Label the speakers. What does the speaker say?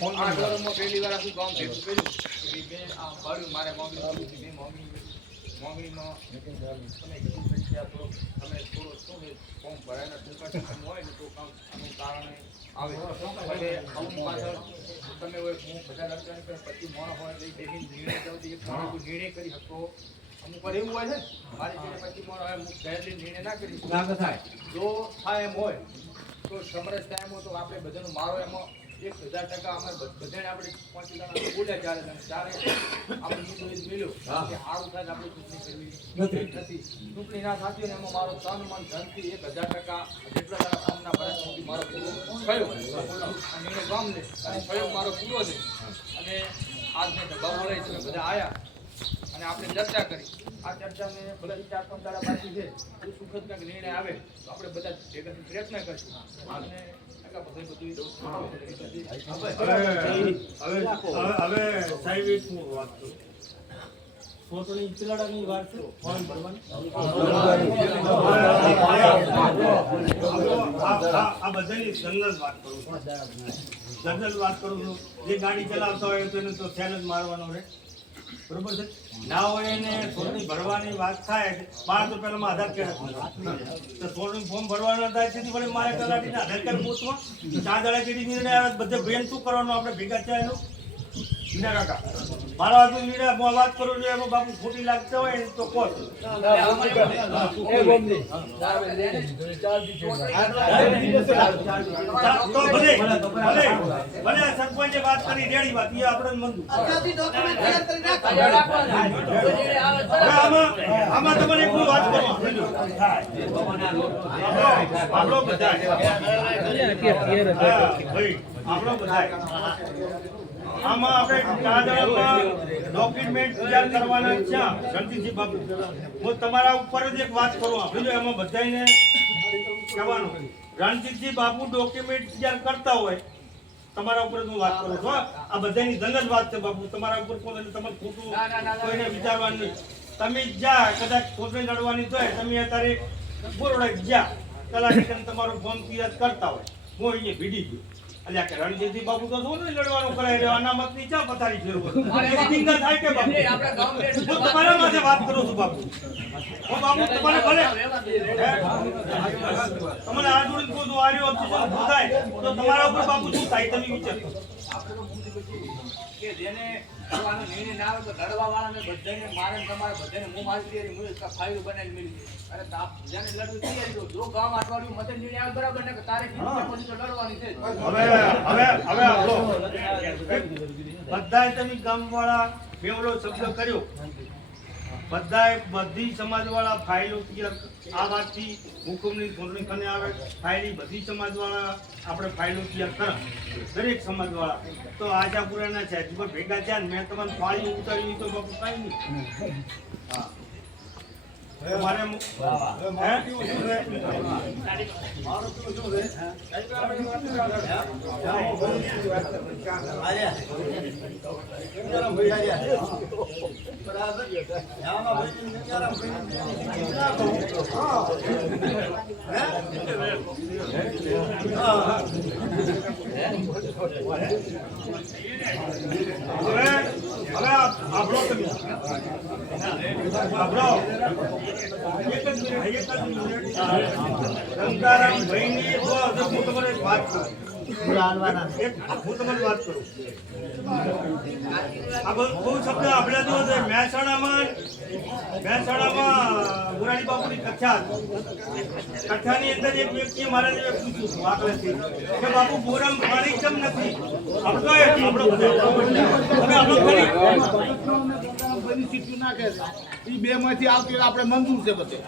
Speaker 1: પહેલી વાર આખું ગામ ભેગું કર્યું. આ ભર્યું મારે મોંઘી લાગી હતી. મેં મોંઘી મોંઘીમાં તમે કીધું તમે થોડો શું ફોર્મ ભરાયના ટૂંકા સમયમાં હોય ને તો કામ આનું કારણે આવે. ભલે અમુક પાછળ તમે હોય હું બધા ને પછી મોણા હોય તો નિર્ણય કરો તો એક માણસ નિર્ણય કરી શકો? અમુક વાર એવું હોય છે ને, મારી જોડે પછી મોણા હોય હું ઘેર નિર્ણય ના કરી થાય જો થાય એમ હોય તો સમરસ ટાઈમ હોય તો આપણે બધાનો મારો એમાં એક હજાર ટકા અમે બધાને આપણે પાંચ બોલ્યા ચારે જણા ચારે આપણે મુદ્દો મળ્યો કે સારું થાય આપણે ચૂંટણી કરવી. નથી. ચૂંટણી ના થતી એમાં મારો તન મન ધનથી એક હજાર ટકા જેટલા તારા કામના ભરાત સુધી મારો પૂરો થયો. અને એનો ગામ ને અને સહયોગ મારો પૂરો છે. અને આજને દબાવ મળે તમે બધા આવ્યા અને આપણે ચર્ચા કરી. આ ચર્ચા મેં ભલે ચાર પાંચ દાડા બાકી છે. જો સુખદ કંઈક નિર્ણય આવે તો આપણે બધા ભેગા પ્રયત્ન કરશું. અને
Speaker 2: વાત
Speaker 3: ફોર્મ ભરવાની
Speaker 2: આ બધાની જનરલ વાત કરું. છું જનરલ વાત કરું છું. જે ગાડી ચલાવતા હોય તો એને તો ફેલ જ મારવાનો રહે. બરોબર છે? ના હોય એને સોની ભરવાની વાત થાય બાર તો આધાર કાર્ડ તો સોનું ફોર્મ ભરવાના મારે કલાકીને આધાર કાર્ડ પૂછવા ચાર દાડા કેડી નિર્ણય બધે બેન શું કરવાનું? આપણે ભેગા થયા એનું? વિના કાકા. મારા હાથે નિર્ણય હું વાત કરું છું એમાં બાપુ ખોટી લાગતા હોય ને તો કોણ તો ભલે ભલે ભલે સરપંચે વાત કરી રેડી વાત એ આપણે મંજૂર આમાં આમાં તમારે એક વાત કરું આપણો બધા આપણો બધા આમાં આપણે કાગળમાં ડોક્યુમેન્ટ તૈયાર કરવાના છે. રણજીતજી બાબુ હું તમારા ઉપર જ એક વાત કરું. આપણે જો એમાં બધાને કહેવાનું. રણજીતજી બાબુ ડોક્યુમેન્ટ તૈયાર કરતા હોય તમારા ઉપર હું વાત કરું છું હા. આ બધાની જંગ વાત છે બાપુ. તમારા ઉપર કોઈ તમારે ખોટું. કોઈને વિચારવાનું તમે જા કદાચ ખોટને લડવાની જોઈએ તમે અત્યારે બોરડા જા કલાક તમારું ફોન તૈયાર કરતા હોય. હું અહીંયા ભીડી ગયો અલ્યા કે રણજીતજી બાબુ તો શું લડવાનું કરાય રે અનામતની ચા પથારી ફેરવો. ના થાય કે બાપુ? હું તમારા માટે વાત કરું છું બાપુ. હું બાપુ તમારે ભલે. હે? આ જોડીને આર્યો ઓબ્જેક્શન ઊભું થાય? તો તમારા ઉપર બાપુ શું થાય તમે વિચાર.
Speaker 1: કે જેને આનો નિર્ણય ના આવે તો લડવા વાળાને બધાને મારે તમારે બધાને મું મારી દે મું એક ફાઇલ બનાવી મેલી અરે તાપ જેને લડવું તૈયાર જો જો ગામ અઠવાડિયું મતે નિર્ણય આવે બરાબર? ને કે તારે કીધું પછી તો લડવાની છે.
Speaker 2: હવે હવે હવે આપણો બધાય તમે ગામવાળા બેવડો શબ્દ કર્યો. બધાય બધી સમાજવાળા ફાઇલો આ વાતથી હુકમની ચૂંટણી કને આવે ફાઇલી બધી સમાજવાળા આપણે ફાઇલો તૈયાર કરે. દરેક સમાજવાળા. તો આશાપુરાના પણ ભેગા થયા ને મેં તમને ફાળી ઉતારી તો બાપુ કાંઈ નહીં. હા. તમારે મુ- હે? હવે હવે ભાઈની વાત હું તમારે વાત કરું. વાત કરું. આ બહુ શબ્દ આપણે તો મહેસાણામાં મહેસાણામાં મુરારી બાપુની કથા કથાની અંદર એક વ્યક્તિએ મારા જેવે પૂછ્યું આગળથી કે બાપુ બોરમ પાણી કેમ નથી? આપણો આપણો હવે આપણો
Speaker 4: એ બે માંથી આવતી આપણે મંજૂર છે બધે.